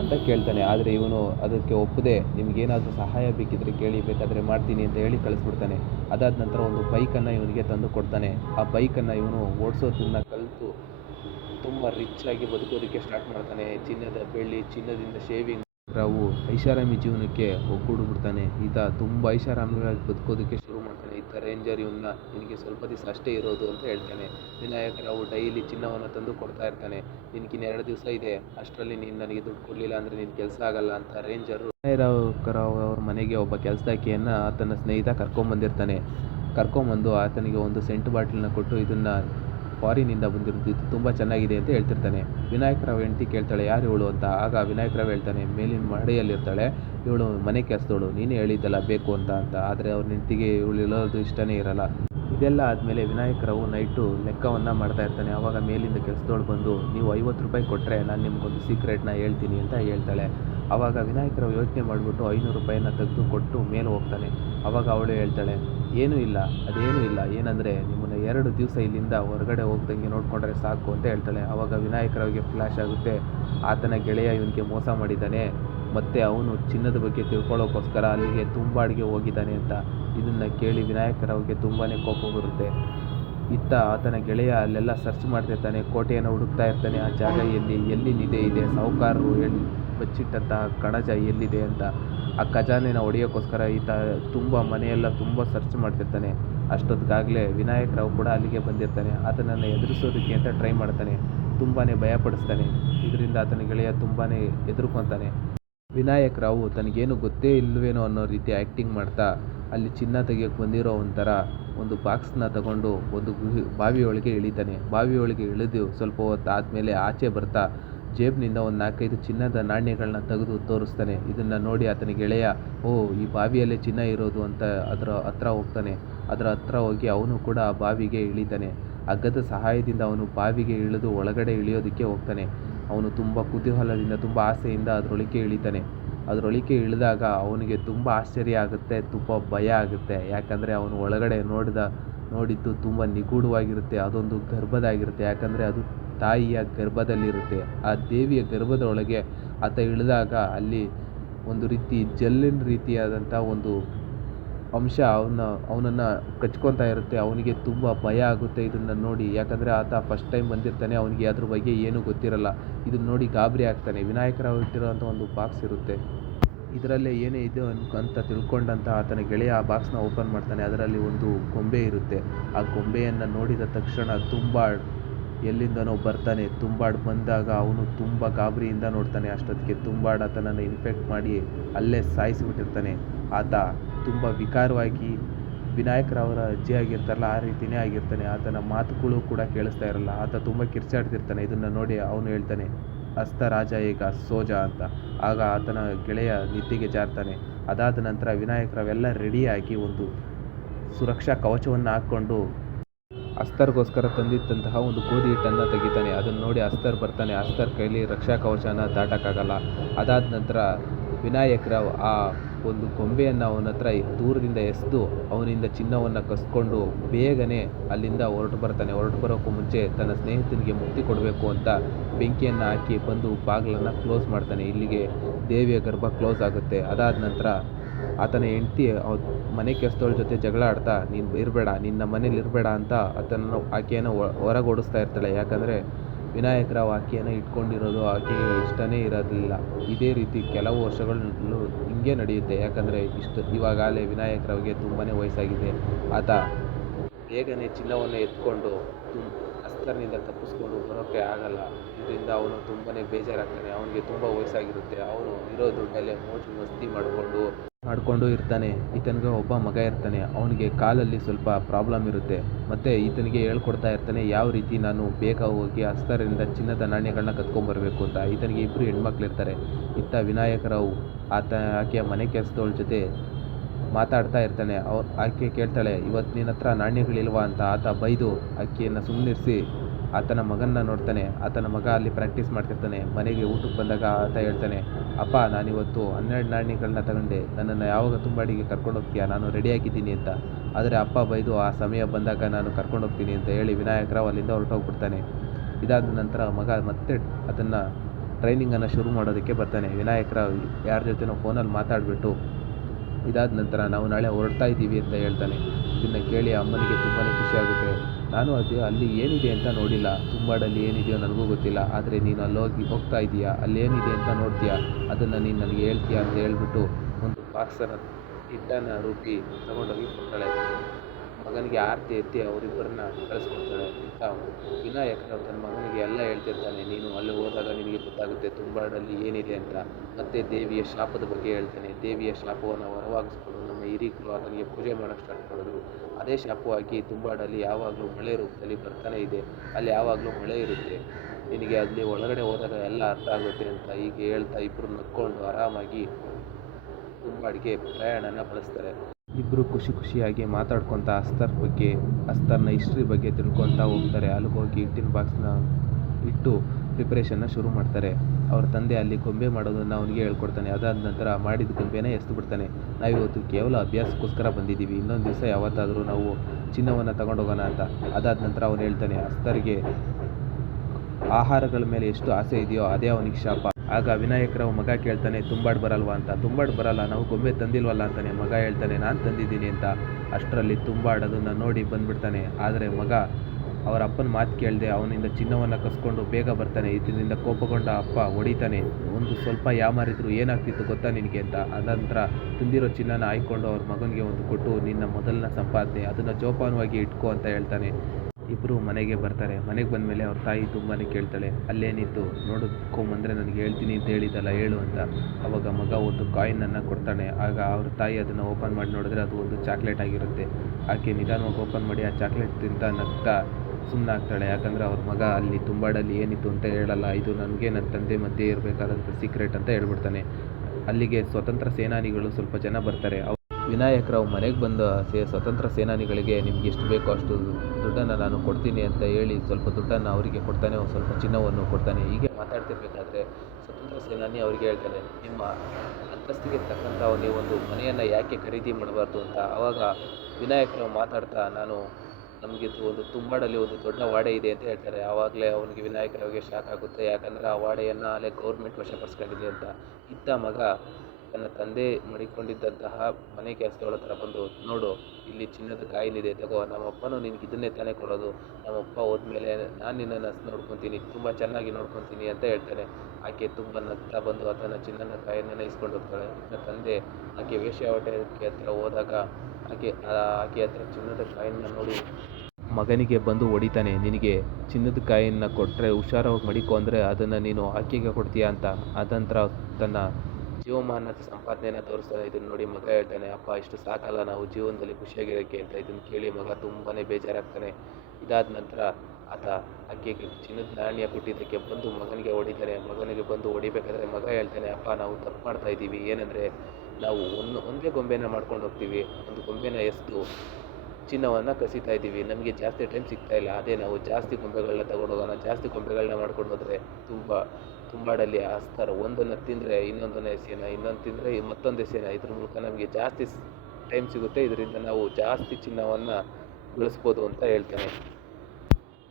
ಅಂತ ಕೇಳ್ತಾನೆ. ಆದರೆ ಇವನು ಅದಕ್ಕೆ ಒಪ್ಪದೆ, ನಿಮಗೇನಾದರೂ ಸಹಾಯ ಬೇಕಿದ್ರೆ ಕೇಳಿ, ಬೇಕಾದರೆ ಮಾಡ್ತೀನಿ ಅಂತ ಹೇಳಿ ಕಳಿಸ್ಬಿಡ್ತಾನೆ. ಅದಾದ ನಂತರ ಒಂದು ಬೈಕನ್ನು ಇವನಿಗೆ ತಂದು ಕೊಡ್ತಾನೆ. ಆ ಬೈಕನ್ನು ಇವನು ಓಡಿಸೋದನ್ನು ಕಲಿತು ತುಂಬ ರಿಚ್ ಆಗಿ ಬದುಕೋದಕ್ಕೆ ಸ್ಟಾರ್ಟ್ ಮಾಡ್ತಾನೆ. ಚಿನ್ನದಿಂದ ಶೇವಿಂಗ್ ರಾವು ಐಷಾರಾಮಿ ಜೀವನಕ್ಕೆ ಒಗ್ಗೂಡ್ಬಿಡ್ತಾನೆ. ಈತ ತುಂಬ ಐಷಾರಾಮಿಯಾಗಿ ಬದುಕೋದಕ್ಕೆ ಶುರು ಮಾಡ್ತಾನೆ. ಈತ ರೇಂಜರ್ ನಿನಗೆ ಸ್ವಲ್ಪ ದಿವಸ ಅಷ್ಟೇ ಇರೋದು ಅಂತ ಹೇಳ್ತಾನೆ. ವಿನಾಯಕ್ ರಾವು ಡೈಲಿ ಚಿನ್ನವನ್ನು ತಂದು ಕೊಡ್ತಾ ಇರ್ತಾನೆ. ನಿನಗಿನ್ನು 2 ದಿವಸ ಇದೆ, ಅಷ್ಟರಲ್ಲಿ ನೀನು ನನಗೆ ದುಡ್ಡು ಕೊಡಲಿಲ್ಲ ಅಂದರೆ ನಿನ್ನ ಕೆಲಸ ಆಗಲ್ಲ ಅಂತ ರೇಂಜರು ವಿನಾಯಕ್ ರಾವ್ ಅವ್ರ ಮನೆಗೆ ಒಬ್ಬ ಕೆಲಸದಾಕಿಯನ್ನು ಆತನ ಸ್ನೇಹಿತ ಕರ್ಕೊಂಬಂದು ಆತನಿಗೆ ಒಂದು ಸೆಂಟ್ ಬಾಟಲನ್ನ ಕೊಟ್ಟು, ಇದನ್ನು ಫಾರಿನಿಂದ ಬಂದಿರೋದು, ಇದು ತುಂಬ ಚೆನ್ನಾಗಿದೆ ಅಂತ ಹೇಳ್ತಿರ್ತಾನೆ. ವಿನಾಯಕ್ ರಾವ್ ಹೆಂಡತಿ ಕೇಳ್ತಾಳೆ, ಯಾರು ಇವಳು ಅಂತ. ಆಗ ವಿನಾಯಕ್ ರಾವ್ ಹೇಳ್ತಾನೆ, ಮೇಲಿನ ಮಹಡಿಯಲ್ಲಿರ್ತಾಳೆ, ಇವಳು ಮನೆ ಕೆಲಸದವಳು, ನೀನೇ ಹೇಳಿದ್ದಲ್ಲ ಬೇಕು ಅಂತ. ಆದರೆ ಅವ್ರ ಹೆಂಡತಿಗೆ ಇವಳು ಇರೋದು ಇಷ್ಟನೇ ಇರಲ್ಲ. ಇದೆಲ್ಲ ಆದಮೇಲೆ ವಿನಾಯಕ್ ರಾವ್ ನೈಟು ಲೆಕ್ಕವನ್ನು ಮಾಡ್ತಾ ಇರ್ತಾನೆ. ಆವಾಗ ಮೇಲಿಂದ ಕೆಲಸದವಳು ಬಂದು, ನೀವು 50 ರೂಪಾಯಿ ಕೊಟ್ಟರೆ ನಾನು ನಿಮ್ಗೊಂದು ಸೀಕ್ರೆಟ್ನ ಹೇಳ್ತೀನಿ ಅಂತ ಹೇಳ್ತಾಳೆ. ಆವಾಗ ವಿನಾಯಕ್ ರಾವ್ ಯೋಚನೆ ಮಾಡಿಬಿಟ್ಟು 500 ರೂಪಾಯಿನ ತೆಗೆದು ಕೊಟ್ಟು ಮೇಲೆ ಹೋಗ್ತಾನೆ. ಆವಾಗ ಅವಳು ಹೇಳ್ತಾಳೆ, ಅದೇನೂ ಇಲ್ಲ, ಏನಂದರೆ ನಿಮ್ಮನ್ನು 2 ದಿವಸ ಇಲ್ಲಿಂದ ಹೊರಗಡೆ ಹೋಗ್ದಂಗೆ ನೋಡಿಕೊಂಡ್ರೆ ಸಾಕು ಅಂತ ಹೇಳ್ತಾಳೆ. ಆವಾಗ ವಿನಾಯಕ್ ರಾವ್ಗೆ ಫ್ಲ್ಯಾಶ್ ಆಗುತ್ತೆ, ಆತನ ಗೆಳೆಯ ಇವನಿಗೆ ಮೋಸ ಮಾಡಿದ್ದಾನೆ, ಮತ್ತು ಅವನು ಚಿನ್ನದ ಬಗ್ಗೆ ತಿಳ್ಕೊಳ್ಳೋಕ್ಕೋಸ್ಕರ ಅಲ್ಲಿಗೆ ತುಂಬಾಡಿಗೆ ಹೋಗಿದ್ದಾನೆ ಅಂತ. ಇದನ್ನು ಕೇಳಿ ವಿನಾಯಕ್ ರಾವ್ಗೆ ತುಂಬಾ ಕೋಪ ಬರುತ್ತೆ. ಇತ್ತ ಆತನ ಗೆಳೆಯ ಅಲ್ಲೆಲ್ಲ ಸರ್ಚ್ ಮಾಡ್ತಿರ್ತಾನೆ, ಕೋಟೆಯನ್ನು ಹುಡುಕ್ತಾ ಇರ್ತಾನೆ. ಆ ಜಾಗ ಎಲ್ಲಿ ನಿದೆ ಇದೆ, ಸಾಹುಕಾರರು ಬಚ್ಚಿಟ್ಟಂತಹ ಕಣಜ ಎಲ್ಲಿದೆ ಅಂತ. ಆ ಖಜಾನೆನ ಹೊಡೆಯೋಕ್ಕೋಸ್ಕರ ಈತ ತುಂಬ ಮನೆಯೆಲ್ಲ ತುಂಬ ಸರ್ಚ್ ಮಾಡ್ತಿರ್ತಾನೆ. ಅಷ್ಟೊತ್ತಿಗಾಗಲೇ ವಿನಾಯಕರಾವ್ ಕೂಡ ಅಲ್ಲಿಗೆ ಬಂದಿರ್ತಾನೆ. ಆತನನ್ನು ಎದುರಿಸೋದಕ್ಕೆ ಅಂತ ಟ್ರೈ ಮಾಡ್ತಾನೆ, ತುಂಬಾ ಭಯಪಡಿಸ್ತಾನೆ. ಇದರಿಂದ ಆತನ ಗೆಳೆಯ ತುಂಬಾ ಹೆದರ್ಕೊತಾನೆ. ವಿನಾಯಕರಾವು ತನಗೇನು ಗೊತ್ತೇ ಇಲ್ವೇನೋ ಅನ್ನೋ ರೀತಿ ಆ್ಯಕ್ಟಿಂಗ್ ಮಾಡ್ತಾ ಅಲ್ಲಿ ಚಿನ್ನ ತೆಗಿಯೋಕ್ಕೆ ಬಂದಿರೋ ಒಂಥರ ಒಂದು ಬಾಕ್ಸ್ನ ತಗೊಂಡು ಒಂದು ಬಾವಿಯೊಳಗೆ ಇಳಿತಾನೆ. ಬಾವಿಯೊಳಗೆ ಇಳಿದು ಸ್ವಲ್ಪ ಹೊತ್ತು ಆದಮೇಲೆ ಆಚೆ ಬರ್ತಾ ಜೇಬ್ನಿಂದ ಒಂದು 4-5 ಚಿನ್ನದ ನಾಣ್ಯಗಳನ್ನ ತೆಗೆದು ತೋರಿಸ್ತಾನೆ. ಇದನ್ನು ನೋಡಿ ಆತನ ಗೆಳೆಯ, ಓ ಈ ಬಾವಿಯಲ್ಲೇ ಚಿನ್ನ ಇರೋದು ಅಂತ ಅದರ ಹತ್ರ ಹೋಗ್ತಾನೆ. ಅದರ ಹತ್ರ ಹೋಗಿ ಅವನು ಕೂಡ ಆ ಬಾವಿಗೆ ಇಳಿತಾನೆ. ಹಗ್ಗದ ಸಹಾಯದಿಂದ ಅವನು ಬಾವಿಗೆ ಇಳಿದು ಒಳಗಡೆ ಇಳಿಯೋದಕ್ಕೆ ಹೋಗ್ತಾನೆ. ಅವನು ತುಂಬ ಕುತೂಹಲದಿಂದ ತುಂಬ ಆಸೆಯಿಂದ ಅದರೊಳಗೆ ಇಳಿತಾನೆ. ಅದರೊಳಗೆ ಇಳಿದಾಗ ಅವನಿಗೆ ತುಂಬ ಆಶ್ಚರ್ಯ ಆಗುತ್ತೆ, ತುಂಬ ಭಯ ಆಗುತ್ತೆ. ಯಾಕಂದರೆ ಅವನು ಒಳಗಡೆ ನೋಡಿದ್ದು ತುಂಬ ನಿಗೂಢವಾಗಿರುತ್ತೆ. ಅದೊಂದು ಗರ್ಭದಾಗಿರುತ್ತೆ. ಯಾಕಂದರೆ ಅದು ತಾಯಿಯ ಗರ್ಭದಲ್ಲಿರುತ್ತೆ. ಆ ದೇವಿಯ ಗರ್ಭದೊಳಗೆ ಆತ ಇಳಿದಾಗ ಅಲ್ಲಿ ಒಂದು ರೀತಿ ಜಲ್ಲಿನ ರೀತಿಯಾದಂಥ ಒಂದು ಅಂಶ ಅವನನ್ನು ಕಚ್ಕೊತಾ ಇರುತ್ತೆ. ಅವನಿಗೆ ತುಂಬ ಭಯ ಆಗುತ್ತೆ ಇದನ್ನು ನೋಡಿ. ಯಾಕಂದರೆ ಆತ ಫಸ್ಟ್ ಟೈಮ್ ಬಂದಿರ್ತಾನೆ, ಅವನಿಗೆ ಅದ್ರ ಬಗ್ಗೆ ಏನೂ ಗೊತ್ತಿರಲ್ಲ. ಇದನ್ನು ನೋಡಿ ಗಾಬರಿ ಆಗ್ತಾನೆ. ವಿನಾಯಕರಾವ್ ಇಟ್ಟಿರೋಂಥ ಒಂದು ಬಾಕ್ಸ್ ಇರುತ್ತೆ. ಇದರಲ್ಲೇ ಏನೇ ಇದೆ ಅಂತ ತಿಳ್ಕೊಂಡಂಥ ಆತನ ಗೆಳೆಯ ಆ ಬಾಕ್ಸ್ನ ಓಪನ್ ಮಾಡ್ತಾನೆ. ಅದರಲ್ಲಿ ಒಂದು ಗೊಂಬೆ ಇರುತ್ತೆ. ಆ ಗೊಂಬೆಯನ್ನು ನೋಡಿದ ತಕ್ಷಣ ತುಂಬಾಡ್ ಎಲ್ಲಿಂದನೋ ಬರ್ತಾನೆ. ತುಂಬಾಡ್ ಬಂದಾಗ ಅವನು ತುಂಬ ಗಾಬರಿಯಿಂದ ನೋಡ್ತಾನೆ. ಅಷ್ಟೊತ್ತಿಗೆ ತುಂಬಾಡ್ ಆತನನ್ನು ಇನ್ಫೆಕ್ಟ್ ಮಾಡಿ ಅಲ್ಲೇ ಸಾಯಿಸಿಬಿಟ್ಟಿರ್ತಾನೆ. ಆತ ತುಂಬ ವಿಕಾರವಾಗಿ ವಿನಾಯಕರವರ ಅಜ್ಜಿ ಆಗಿರ್ತಾರಲ್ಲ ಆ ರೀತಿಯೇ ಆಗಿರ್ತಾನೆ. ಆತನ ಮಾತುಗಳು ಕೂಡ ಕೇಳಿಸ್ತಾ ಇರಲ್ಲ. ಆತ ತುಂಬ ಕಿರ್ಚಾಡ್ತಿರ್ತಾನೆ. ಇದನ್ನು ನೋಡಿ ಅವನು ಹೇಳ್ತಾನೆ, ಅಸ್ತ ರಾಜ ಈಗ ಸೋಜ ಅಂತ. ಆಗ ಆತನ ಗೆಳೆಯ ನಿದ್ದೆಗೆ ಜಾರ್ತಾನೆ. ಅದಾದ ನಂತರ ವಿನಾಯಕರವೆಲ್ಲ ರೆಡಿಯಾಗಿ ಒಂದು ಸುರಕ್ಷಾ ಕವಚವನ್ನು ಹಾಕ್ಕೊಂಡು ಅಸ್ತರ್ಗೋಸ್ಕರ ತಂದಿದ್ದಂತಹ ಒಂದು ಗೋಧಿ ಹಿಟ್ಟನ್ನು ತೆಗಿತಾನೆ. ಅದನ್ನು ನೋಡಿ ಅಸ್ತರ್ ಬರ್ತಾನೆ. ಅಸ್ತರ್ ಕೈಲಿ ರಕ್ಷಾ ಕವಚನ ದಾಟಕ್ಕಾಗಲ್ಲ. ಅದಾದ ನಂತರ ವಿನಾಯಕರಾವ್ ಆ ಒಂದು ಗೊಂಬೆಯನ್ನು ಅವನ ಹತ್ರ ದೂರದಿಂದ ಎಸೆದು ಅವನಿಂದ ಚಿನ್ನವನ್ನು ಕಸ್ಕೊಂಡು ಬೇಗನೆ ಅಲ್ಲಿಂದ ಹೊರಟು ಬರ್ತಾನೆ. ಹೊರಟು ಬರೋಕ್ಕೂ ಮುಂಚೆ ತನ್ನ ಸ್ನೇಹಿತನಿಗೆ ಮುಕ್ತಿ ಕೊಡಬೇಕು ಅಂತ ಬೆಂಕಿಯನ್ನು ಹಾಕಿ ಬಂದು ಬಾಗಿಲನ್ನು ಕ್ಲೋಸ್ ಮಾಡ್ತಾನೆ. ಇಲ್ಲಿಗೆ ದೇವಿಯ ಗರ್ಭ ಕ್ಲೋಸ್ ಆಗುತ್ತೆ. ಅದಾದ ನಂತರ ಆತನ ಹೆಂಡತಿ ಮನೆ ಕೆಲಸದವಳ ಜೊತೆ ಜಗಳ ಆಡ್ತಾ, ನೀನು ಇರಬೇಡ, ನಿನ್ನ ಮನೇಲಿ ಇರಬೇಡ ಅಂತ ಆಕೆಯನ್ನು ಹೊರಗೆ ಓಡಿಸ್ತಾ ಇರ್ತಾಳೆ. ಯಾಕಂದರೆ ವಿನಾಯಕರಾವ್ ಆಕೆಯನ್ನು ಇಟ್ಕೊಂಡಿರೋದು ಆಕೆಗೆ ಇಷ್ಟನೇ ಇರೋದಿಲ್ಲ. ಇದೇ ರೀತಿ ಕೆಲವು ವರ್ಷಗಳು ಹಿಂಗೆ ನಡೆಯುತ್ತೆ. ಯಾಕಂದರೆ ಇವಾಗಲೇ ವಿನಾಯಕರಾವ್ಗೆ ತುಂಬಾ ವಯಸ್ಸಾಗಿದೆ. ಆತ ಬೇಗನೆ ಚಿನ್ನವನ್ನು ಎತ್ಕೊಂಡು ಅಸ್ತರ್ನಿಂದ ತಪ್ಪಿಸ್ಕೊಂಡು ಬರೋಕ್ಕೆ ಆಗಲ್ಲ. ಇದರಿಂದ ಅವನು ತುಂಬಾ ಬೇಜಾರಾಗ್ತಾನೆ. ಅವನಿಗೆ ತುಂಬ ವಯಸ್ಸಾಗಿರುತ್ತೆ. ಅವನು ಇರೋ ದುಡ್ಡಲ್ಲೇ ಮೋಜು ಮಸ್ತಿ ಮಾಡಿಕೊಂಡು ಇರ್ತಾನೆ. ಈತನಿಗೆ ಒಬ್ಬ ಮಗ ಇರ್ತಾನೆ. ಅವನಿಗೆ ಕಾಲಲ್ಲಿ ಸ್ವಲ್ಪ ಪ್ರಾಬ್ಲಮ್ ಇರುತ್ತೆ. ಮತ್ತು ಈತನಿಗೆ ಹೇಳ್ಕೊಡ್ತಾ ಇರ್ತಾನೆ ಯಾವ ರೀತಿ ನಾನು ಬೇಗ ಹೋಗಿ ಅಸ್ತರಿಂದ ಚಿನ್ನದ ನಾಣ್ಯಗಳನ್ನ ಕತ್ಕೊಂಡ್ಬರ್ಬೇಕು ಅಂತ. ಈತನಿಗೆ 2 ಹೆಣ್ಮಕ್ಳಿರ್ತಾರೆ. ಇತ್ತ ವಿನಾಯಕರಾವ್ ಆಕೆಯ ಮನೆ ಕೆಲಸದವಳ ಜೊತೆ ಮಾತಾಡ್ತಾ ಇರ್ತಾನೆ. ಆಕೆ ಕೇಳ್ತಾಳೆ, ಇವತ್ತು ನಿನ್ನ ಹತ್ರ ನಾಣ್ಯಗಳಿಲ್ವಾ ಅಂತ. ಆತ ಬೈದು ಆಕೆಯನ್ನು ಸುಮ್ಮನಿರಿಸಿ ಆತನ ಮಗನ್ನ ನೋಡ್ತಾನೆ. ಆತನ ಮಗ ಅಲ್ಲಿ ಪ್ರಾಕ್ಟೀಸ್ ಮಾಡ್ತಿರ್ತಾನೆ. ಮನೆಗೆ ಊಟಕ್ಕೆ ಬಂದಾಗ ಆತ ಹೇಳ್ತಾನೆ, ಅಪ್ಪ ನಾನಿವತ್ತು 12 ನಾಣ್ಯಗಳನ್ನ ತಗೊಂಡೆ, ನನ್ನನ್ನು ಯಾವಾಗ ತುಂಬಾಡಿಗೆ ಕರ್ಕೊಂಡು ಹೋಗ್ತೀಯಾ, ನಾನು ರೆಡಿಯಾಗಿದ್ದೀನಿ ಅಂತ. ಆದರೆ ಅಪ್ಪ ಬೈದು ಆ ಸಮಯ ಬಂದಾಗ ನಾನು ಕರ್ಕೊಂಡು ಹೋಗ್ತೀನಿ ಅಂತ ಹೇಳಿ ವಿನಾಯಕರಾವ್ ಅಲ್ಲಿಂದ ಹೊರಟೋಗ್ಬಿಡ್ತಾನೆ. ಇದಾದ ನಂತರ ಮಗ ಮತ್ತೆ ಅದನ್ನು ಟ್ರೈನಿಂಗನ್ನು ಶುರು ಮಾಡೋದಕ್ಕೆ ಬರ್ತಾನೆ. ವಿನಾಯಕರಾವ್ ಯಾರ ಜೊತೆನೋ ಫೋನಲ್ಲಿ ಮಾತಾಡಿಬಿಟ್ಟು ಇದಾದ ನಂತರ ನಾವು ನಾಳೆ ಹೊರಡ್ತಾ ಇದ್ದೀವಿ ಅಂತ ಹೇಳ್ತಾನೆ. ಇದನ್ನು ಕೇಳಿ ಅಮ್ಮನಿಗೆ ತುಂಬಾ ಖುಷಿಯಾಗುತ್ತೆ. ನಾನು ಅಲ್ಲಿ ಏನಿದೆ ಅಂತ ನೋಡಿಲ್ಲ, ತುಂಬಾಡಲ್ಲಿ ಏನಿದೆಯೋ ನನಗೂ ಗೊತ್ತಿಲ್ಲ. ಆದರೆ ನೀನು ಅಲ್ಲಿ ಹೋಗ್ತಾ ಇದೀಯಾ, ಅಲ್ಲಿ ಏನಿದೆ ಅಂತ ನೋಡ್ತೀಯಾ, ಅದನ್ನು ನೀನು ನನಗೆ ಹೇಳ್ತೀಯಾ ಅಂತ ಹೇಳ್ಬಿಟ್ಟು ಒಂದು ಬಾಕ್ಸನ್ನು ಹಿಟ್ಟನ್ನು ರುಬ್ಬಿ ತಗೊಂಡೋಗಿ ಕೊಡ್ತಾಳೆ. ಮಗನಿಗೆ ಆರತಿ ಎತ್ತಿ ಅವರಿಬ್ಬರನ್ನ ಕಳಿಸ್ಕೊಡ್ತಾಳೆ. ಇಂಥ ವಿನಾಯಕರಾವ್ ತನ್ನ ಮಗನಿಗೆ ಎಲ್ಲ ಹೇಳ್ತಿರ್ತಾನೆ, ನೀನು ಅಲ್ಲಿ ಹೋದಾಗ ನಿನಗೆ ಗೊತ್ತಾಗುತ್ತೆ ತುಂಬಾಡಲ್ಲಿ ಏನಿದೆ ಅಂತ. ಮತ್ತು ದೇವಿಯ ಶಾಪದ ಬಗ್ಗೆ ಹೇಳ್ತಾನೆ. ದೇವಿಯ ಶಾಪವನ್ನು ಹೊರವಾಗಿಸ್ಕೊಂಡು ನಮ್ಮ ಹಿರಿಕರು ಆತನಿಗೆ ಪೂಜೆ ಮಾಡೋಕ್ಕೆ ಸ್ಟಾರ್ಟ್ ಮಾಡಿದ್ರು. ಅದೇ ಶಾಪವಾಗಿ ತುಂಬಾಡಲ್ಲಿ ಯಾವಾಗಲೂ ಮಳೆ ರೂಪದಲ್ಲಿ ಬರ್ತಾನೆ ಇದೆ. ಅಲ್ಲಿ ಯಾವಾಗಲೂ ಮಳೆ ಇರುತ್ತೆ. ನಿನಗೆ ಅಲ್ಲಿ ಒಳಗಡೆ ಹೋದಾಗ ಎಲ್ಲ ಅರ್ಥ ಆಗುತ್ತೆ ಅಂತ ಹೀಗೆ ಹೇಳ್ತಾ ಇಬ್ಬರು ನಕ್ಕೊಂಡು ಆರಾಮಾಗಿ ತುಂಬಾಡಿಗೆ ಪ್ರಯಾಣನ ಬಳಸ್ತಾರೆ. ಇಬ್ಬರು ಖುಷಿಯಾಗಿ ಮಾತಾಡ್ಕೊತ ಅಸ್ತರ್ನ ಹಿಸ್ಟ್ರಿ ಬಗ್ಗೆ ತಿಳ್ಕೊತಾ ಹೋಗ್ತಾರೆ. ಅಲ್ಲಿಗೆ ಹೋಗಿ ಹಿಟ್ಟಿನ ಬಾಕ್ಸ್ನ ಇಟ್ಟು ಪ್ರಿಪ್ರೇಷನ್ನ ಶುರು ಮಾಡ್ತಾರೆ. ಅವ್ರ ತಂದೆ ಅಲ್ಲಿ ಗೊಂಬೆ ಮಾಡೋದನ್ನು ಅವನಿಗೆ ಹೇಳ್ಕೊಡ್ತಾನೆ. ಅದಾದ ನಂತರ ಮಾಡಿದ ಗೊಂಬೆನ ಎಸ್ದು ಬಿಡ್ತಾನೆ. ನಾವಿವತ್ತು ಕೇವಲ ಅಭ್ಯಾಸಕ್ಕೋಸ್ಕರ ಬಂದಿದ್ದೀವಿ, ಇನ್ನೊಂದು ದಿವಸ ಯಾವತ್ತಾದರೂ ನಾವು ಚಿನ್ನವನ್ನು ತಗೊಂಡೋಗೋಣ ಅಂತ. ಅದಾದ ನಂತರ ಅವನು ಹೇಳ್ತಾನೆ, ಅಸ್ತರ್ಗೆ ಆಹಾರಗಳ ಮೇಲೆ ಎಷ್ಟು ಆಸೆ ಇದೆಯೋ ಅದೇ ಅವನಿಗೆ ಶಾಪ. ಆಗ ವಿನಾಯಕರಾವ್ ಮಗ ಕೇಳ್ತಾನೆ, ತುಂಬಾಡ್ ಬರಲ್ವಾ ಅಂತ. ತುಂಬಾಡ್ ಬರಲ್ಲ, ನಾವು ಗೊಂಬೆ ತಂದಿಲ್ವಲ್ಲ ಅಂತಾನೆ. ಮಗ ಹೇಳ್ತಾನೆ, ನಾನು ತಂದಿದ್ದೀನಿ ಅಂತ. ಅಷ್ಟರಲ್ಲಿ ತುಂಬಾಡ್ ಅದನ್ನು ನೋಡಿ ಬಂದ್ಬಿಡ್ತಾನೆ. ಆದರೆ ಮಗ ಅವರ ಅಪ್ಪನ ಮಾತು ಕೇಳದೆ ಅವನಿಂದ ಚಿನ್ನವನ್ನು ಕಸ್ಕೊಂಡು ಬೇಗ ಬರ್ತಾನೆ. ಇದರಿಂದ ಕೋಪಗೊಂಡ ಅಪ್ಪ ಹೊಡಿತಾನೆ. ಒಂದು ಸ್ವಲ್ಪ ಯಾಮಾರಿದ್ರು ಏನಾಗ್ತಿತ್ತು ಗೊತ್ತಾ ನಿನಗೆ ಅಂತ. ಅನಂತರ ತಂದಿರೋ ಚಿನ್ನನ ಆಯ್ಕೊಂಡು ಅವ್ರ ಮಗನಿಗೆ ಒಂದು ಕೊಟ್ಟು, ನಿನ್ನ ಮೊದಲನ ಸಂಪಾದನೆ ಅದನ್ನು ಜೋಪಾನವಾಗಿ ಇಟ್ಕೋ ಅಂತ ಹೇಳ್ತಾನೆ. ಇಬ್ಬರು ಮನೆಗೆ ಬರ್ತಾರೆ. ಮನೆಗೆ ಬಂದಮೇಲೆ ಅವ್ರ ತಾಯಿ ತುಂಬಾ ಕೇಳ್ತಾಳೆ, ಅಲ್ಲೇನಿತ್ತು ನೋಡ್ಕೊಂಬಂದರೆ ನನಗೆ ಹೇಳ್ತೀನಿ ಅಂತ ಹೇಳಿದ್ದಲ್ಲ, ಹೇಳು ಅಂತ. ಅವಾಗ ಮಗ ಒಂದು ಕಾಯಿನನ್ನು ಕೊಡ್ತಾನೆ. ಆಗ ಅವ್ರ ತಾಯಿ ಅದನ್ನು ಓಪನ್ ಮಾಡಿ ನೋಡಿದ್ರೆ ಅದು ಒಂದು ಚಾಕ್ಲೇಟ್ ಆಗಿರುತ್ತೆ. ಆಕೆ ನಿಧಾನವಾಗಿ ಓಪನ್ ಮಾಡಿ ಆ ಚಾಕ್ಲೇಟ್ ತಿಂತ ನಗ್ತಾ ಸುಮ್ಮನಾಗ್ತಾಳೆ. ಯಾಕಂದರೆ ಅವ್ರ ಮಗ ಅಲ್ಲಿ ತುಂಬಾಡಲ್ಲಿ ಏನಿತ್ತು ಅಂತ ಹೇಳಲ್ಲ, ಇದು ನನಗೆ ನನ್ನ ತಂದೆ ಮಧ್ಯೆ ಇರಬೇಕಾದಂಥ ಸೀಕ್ರೆಟ್ ಅಂತ ಹೇಳ್ಬಿಡ್ತಾನೆ. ಅಲ್ಲಿಗೆ ಸ್ವತಂತ್ರ ಸೇನಾನಿಗಳು ಸ್ವಲ್ಪ ಜನ ಬರ್ತಾರೆ. ವಿನಾಯಕರಾವ್ ಮನೆಗೆ ಬಂದ ಸ್ವತಂತ್ರ ಸೇನಾನಿಗಳಿಗೆ ನಿಮ್ಗೆ ಎಷ್ಟು ಬೇಕೋ ಅಷ್ಟು ದುಡ್ಡನ್ನು ನಾನು ಕೊಡ್ತೀನಿ ಅಂತ ಹೇಳಿ ಸ್ವಲ್ಪ ದುಡ್ಡನ್ನು ಅವರಿಗೆ ಕೊಡ್ತಾನೆ, ಒಂದು ಸ್ವಲ್ಪ ಚಿನ್ನವನ್ನು ಕೊಡ್ತಾನೆ. ಹೀಗೆ ಮಾತಾಡ್ತಿರ್ಬೇಕಾದ್ರೆ ಸ್ವತಂತ್ರ ಸೇನಾನಿ ಅವರಿಗೆ ಹೇಳ್ತಾನೆ, ನಿಮ್ಮ ಅಂತಸ್ತಿಗೆ ತಕ್ಕಂಥ ನೀವೊಂದು ಮನೆಯನ್ನು ಯಾಕೆ ಖರೀದಿ ಮಾಡಬಾರ್ದು ಅಂತ. ಆವಾಗ ವಿನಾಯಕರಾವ್ ಮಾತಾಡ್ತಾ, ನಮಗೆ ಒಂದು ತುಂಬಾಡಲ್ಲಿ ಒಂದು ದೊಡ್ಡ ವಾಡೆ ಇದೆ ಅಂತ ಹೇಳ್ತಾರೆ. ಆವಾಗಲೇ ಅವನಿಗೆ ವಿನಾಯಕರಾವ್ಗೆ ಶಾಕ್ ಆಗುತ್ತೆ. ಯಾಕಂದರೆ ಆ ವಾಡೆಯನ್ನು ಅಲ್ಲೇ ಗೌರ್ಮೆಂಟ್ ವಶಪಡಿಸ್ಕೊಂಡಿದೆ ಅಂತ. ಇದ್ದ ಮಗ ತನ್ನ ತಂದೆ ಮಡಿಕೊಂಡಿದ್ದಂತಹ ಮನೆ ಕೆಲಸದವಳ ಹತ್ರ ಬಂದು, ನೋಡು ಇಲ್ಲಿ ಚಿನ್ನದ ಕಾಯಿನಿದೆ ತಗೋ, ನಮ್ಮಪ್ಪನೂ ನಿನಗೆ ಇದನ್ನೇ ತಾನೇ ಕೊಡೋದು, ನಮ್ಮಪ್ಪ ಹೋದ್ಮೇಲೆ ನಾನು ನಿನ್ನನ್ನು ನೋಡ್ಕೊತೀನಿ, ತುಂಬ ಚೆನ್ನಾಗಿ ನೋಡ್ಕೊತೀನಿ ಅಂತ ಹೇಳ್ತಾನೆ. ಆಕೆ ತುಂಬ ನಗ್ತಾ ಬಂದು ತನ್ನ ಚಿನ್ನದ ಕಾಯಿನನ್ನು ಇಸ್ಕೊಂಡು ಹೋಗ್ತಾಳೆ. ಇನ್ನು ತಂದೆ ಆಕೆ ವೇಶ್ಯಾವಾಟಿಕೆ ಹತ್ರ ಹೋದಾಗ ಆಕೆ ಹತ್ರ ಚಿನ್ನದ ಕಾಯಿನ ನೋಡಿ ಮಗನಿಗೆ ಬಂದು ಹೊಡಿತಾನೆ. ನಿನಗೆ ಚಿನ್ನದ ಕಾಯಿನ ಕೊಟ್ಟರೆ ಹುಷಾರಾಗಿ ಮಡಿಕೊ ಅಂದರೆ ಅದನ್ನು ನೀನು ಆಕೆಗೆ ಕೊಡ್ತೀಯಾ ಅಂತ. ಅದಂತರ ತನ್ನ ಜೀವಮಾನದ ಸಂಪಾದನೆಯನ್ನು ತೋರಿಸ್ತಾನೆ. ಇದನ್ನು ನೋಡಿ ಮಗ ಹೇಳ್ತಾನೆ, ಅಪ್ಪ ಇಷ್ಟು ಸಾಕಲ್ಲ ನಾವು ಜೀವನದಲ್ಲಿ ಖುಷಿಯಾಗಿರೋಕ್ಕೆ ಅಂತ. ಇದನ್ನು ಕೇಳಿ ಮಗ ತುಂಬಾ ಬೇಜಾರಾಗ್ತಾನೆ. ಇದಾದ ನಂತರ ಆಕೆಗೆ ಚಿನ್ನದ ನಾಣ್ಯ ಕೊಟ್ಟಿದ್ದಕ್ಕೆ ಬಂದು ಮಗನಿಗೆ ಹೊಡಿತಾನೆ. ಮಗನಿಗೆ ಬಂದು ಹೊಡಿಬೇಕಾದ್ರೆ ಮಗ ಹೇಳ್ತಾನೆ, ಅಪ್ಪ ನಾವು ತಪ್ಪು ಮಾಡ್ತಾ ಇದ್ದೀವಿ. ಏನಂದರೆ ನಾವು ಒಂದೇ ಗೊಂಬೆನ ಮಾಡ್ಕೊಂಡು ಹೋಗ್ತೀವಿ, ಒಂದು ಗೊಂಬೆನ ಎಸ್ದು ಚಿನ್ನವನ್ನು ಕಸಿತಾ ಇದ್ದೀವಿ. ನಮಗೆ ಜಾಸ್ತಿ ಟೈಮ್ ಸಿಗ್ತಾ ಇಲ್ಲ. ಅದೇ ನಾವು ಜಾಸ್ತಿ ಗೊಂಬೆಗಳನ್ನ ತಗೊಂಡು ಹೋಗೋಣ, ಜಾಸ್ತಿ ಗೊಂಬೆಗಳನ್ನ ಮಾಡ್ಕೊಂಡು ಹೋದರೆ ತುಂಬಾಡಲ್ಲಿ ಹಸ್ತಾರೆ. ಒಂದನ್ನು ತಿಂದರೆ ಇನ್ನೊಂದನ್ನು ಎಸೆಯೋಣ, ಇನ್ನೊಂದು ತಿಂದರೆ ಮತ್ತೊಂದು ಎಸೆಯೋಣ. ಇದ್ರ ಮೂಲಕ ನಮಗೆ ಜಾಸ್ತಿ ಟೈಮ್ ಸಿಗುತ್ತೆ, ಇದರಿಂದ ನಾವು ಜಾಸ್ತಿ ಚಿನ್ನವನ್ನು ಗಳಿಸ್ಬೋದು ಅಂತ ಹೇಳ್ತಾನೆ.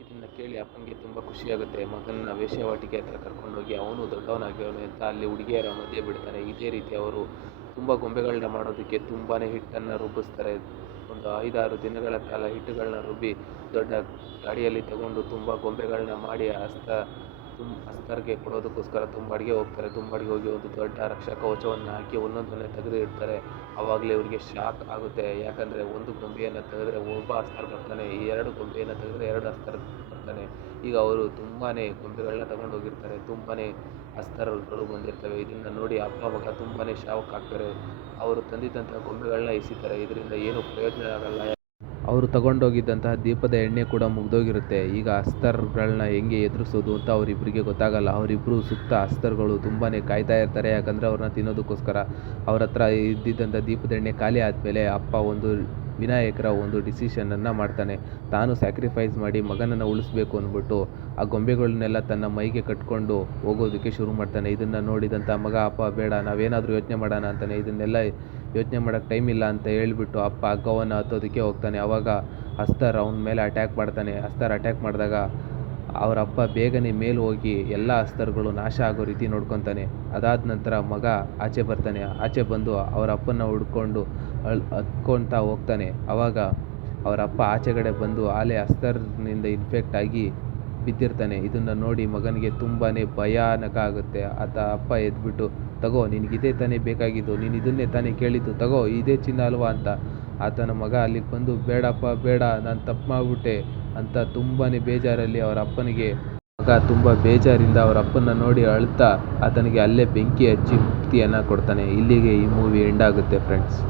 ಇದನ್ನು ಕೇಳಿ ಅಪ್ಪನಿಗೆ ತುಂಬ ಖುಷಿಯಾಗುತ್ತೆ. ಮಗನ ವೇಶ್ಯಾವಾಟಿಕೆ ಹತ್ರ ಕರ್ಕೊಂಡೋಗಿ ಅವನು ದೊಡ್ಡವನಾಗಿರೋನು ಅಂತ ಅಲ್ಲಿ ಹುಡುಗಿಯರ ಮಧ್ಯೆ ಬಿಡ್ತಾನೆ. ಇದೇ ರೀತಿ ಅವರು ತುಂಬ ಗೊಂಬೆಗಳನ್ನ ಮಾಡೋದಕ್ಕೆ ತುಂಬಾ ಹಿಟ್ಟನ್ನು ರುಬ್ಬಿಸ್ತಾರೆ. ಒಂದು 5-6 ದಿನಗಳ ಕಾಲ ಹಿಟ್ಟುಗಳನ್ನ ರುಬ್ಬಿ ದೊಡ್ಡ ಗಾಡಿಯಲ್ಲಿ ತಗೊಂಡು ತುಂಬ ಗೊಂಬೆಗಳನ್ನ ಮಾಡಿ ಅಸ್ತರ್ಗೆ ಕೊಡೋದಕ್ಕೋಸ್ಕರ ತುಂಬಾಡಿಗೆ ಹೋಗ್ತಾರೆ. ತುಂಬಾಡಿಗೆ ಹೋಗಿ ಒಂದು ದೊಡ್ಡ ರಕ್ಷಾ ಕವಚವನ್ನು ಹಾಕಿ ಒಂದೊಂದನ್ನೇ ತೆಗೆದು ಇಡ್ತಾರೆ. ಆವಾಗಲೇ ಇವರಿಗೆ ಶಾಕ್ ಆಗುತ್ತೆ. ಯಾಕಂದರೆ ಒಂದು ಗೊಂಬೆಯನ್ನು ತೆಗೆದ್ರೆ ಒಬ್ಬ ಅಸ್ತರ್ ಬರ್ತಾನೆ, ಈ 2 ಗೊಂಬೆಯನ್ನು ತೆಗೆದ್ರೆ 2 ಅಸ್ತರ್ ಬರ್ತಾನೆ. ಈಗ ಅವರು ತುಂಬಾ ಗೊಂಬೆಗಳನ್ನ ತಗೊಂಡು ಹೋಗಿರ್ತಾರೆ, ತುಂಬಾ ಅಸ್ತರ್ಗಳು ಬಂದಿರ್ತವೆ. ಇದನ್ನು ನೋಡಿ ಅಪ್ಪ ಮಗ ತುಂಬಾ ಶಾಕ್ ಆಗ್ತಾರೆ. ಅವರು ತಂದಿದ್ದಂತಹ ಗೊಂಬೆಗಳನ್ನ ಎಸಿತಾರೆ. ಇದರಿಂದ ಏನು ಪ್ರಯೋಜನ ಆಗಲ್ಲ. ಅವರು ತಗೊಂಡೋಗಿದ್ದಂತಹ ದೀಪದ ಎಣ್ಣೆ ಕೂಡ ಮುಗ್ದೋಗಿರುತ್ತೆ. ಈಗ ಅಸ್ತರ್ಗಳನ್ನ ಹೆಂಗೆ ಎದುರಿಸೋದು ಅಂತ ಅವರಿಬ್ಬರಿಗೆ ಗೊತ್ತಾಗಲ್ಲ. ಅವರಿಬ್ಬರು ಸುತ್ತ ಅಸ್ತರ್ಗಳು ತುಂಬಾ ಕಾಯ್ತಾ ಇರ್ತಾರೆ. ಯಾಕಂದರೆ ಅವ್ರನ್ನ ತಿನ್ನೋದಕ್ಕೋಸ್ಕರ. ಅವ್ರ ಹತ್ರ ಇದ್ದಿದ್ದಂಥ ದೀಪದ ಎಣ್ಣೆ ಖಾಲಿ ಆದಮೇಲೆ ಅಪ್ಪ ವಿನಾಯಕರ ಒಂದು ಡಿಸಿಷನನ್ನು ಮಾಡ್ತಾನೆ. ತಾನು ಸ್ಯಾಕ್ರಿಫೈಸ್ ಮಾಡಿ ಮಗನನ್ನು ಉಳಿಸ್ಬೇಕು ಅಂದ್ಬಿಟ್ಟು ಆ ಗೊಂಬೆಗಳನ್ನೆಲ್ಲ ತನ್ನ ಮೈಗೆ ಕಟ್ಕೊಂಡು ಹೋಗೋದಕ್ಕೆ ಶುರು ಮಾಡ್ತಾನೆ. ಇದನ್ನು ನೋಡಿದಂಥ ಮಗ, ಅಪ್ಪ ಬೇಡ, ನಾವೇನಾದರೂ ಯೋಚನೆ ಮಾಡೋಣ ಅಂತಾನೆ. ಇದನ್ನೆಲ್ಲ ಯೋಚನೆ ಮಾಡೋಕ್ಕೆ ಟೈಮ್ ಇಲ್ಲ ಅಂತ ಹೇಳ್ಬಿಟ್ಟು ಅಪ್ಪ ಹಗ್ಗವನ್ನು ಹತ್ತೋದಕ್ಕೆ ಹೋಗ್ತಾನೆ. ಆವಾಗ ಅಸ್ತರ್ ಅವನ ಮೇಲೆ ಅಟ್ಯಾಕ್ ಮಾಡ್ತಾನೆ. ಅಸ್ತರ್ ಅಟ್ಯಾಕ್ ಮಾಡಿದಾಗ ಅವರಪ್ಪ ಬೇಗನೆ ಮೇಲೆ ಹೋಗಿ ಎಲ್ಲ ಅಸ್ತರ್ಗಳು ನಾಶ ಆಗೋ ರೀತಿ ನೋಡ್ಕೊತಾನೆ. ಅದಾದ ನಂತರ ಮಗ ಆಚೆ ಬರ್ತಾನೆ. ಆಚೆ ಬಂದು ಅವರ ಅಪ್ಪನ ಹುಡ್ಕೊಂಡು ಹತ್ಕೊಳ್ತಾ ಹೋಗ್ತಾನೆ. ಆವಾಗ ಅವರಪ್ಪ ಆಚೆಗಡೆ ಬಂದು ಆಲೆ ಅಸ್ತರ್ನಿಂದ ಇನ್ಫೆಕ್ಟ್ ಆಗಿ ಬಿದ್ದಿರ್ತಾನೆ. ಇದನ್ನು ನೋಡಿ ಮಗನಿಗೆ ತುಂಬಾ ಭಯಾನಕ ಆಗುತ್ತೆ. ಅಪ್ಪ ಎದ್ಬಿಟ್ಟು, ತಗೋ ನಿನಗಿದೇ ತಾನೇ ಬೇಕಾಗಿದ್ದು, ನೀನು ಇದನ್ನೇ ತಾನೇ ಕೇಳಿದ್ದು, ತಗೋ ಇದೇ ಚಿನ್ನ ಅಲ್ವಾ ಅಂತ. ಆತನ ಮಗ ಅಲ್ಲಿಗೆ ಬಂದು, ಬೇಡಪ್ಪ ಬೇಡ, ನಾನು ತಪ್ಪು ಮಾಡಿಬಿಟ್ಟೆ ಅಂತ ತುಂಬಾ ಬೇಜಾರಲ್ಲಿ ಅವರ ಅಪ್ಪನಿಗೆ ಮಗ ತುಂಬ ಬೇಜಾರಿಂದ ಅವರ ಅಪ್ಪನ ನೋಡಿ ಅಳ್ತಾ ಆತನಿಗೆ ಅಲ್ಲೇ ಬೆಂಕಿ ಹಚ್ಚಿ ಮುಕ್ತಿಯನ್ನು ಕೊಡ್ತಾನೆ. ಇಲ್ಲಿಗೆ ಈ ಮೂವಿ ಎಂಡ್ ಆಗುತ್ತೆ ಫ್ರೆಂಡ್ಸ್.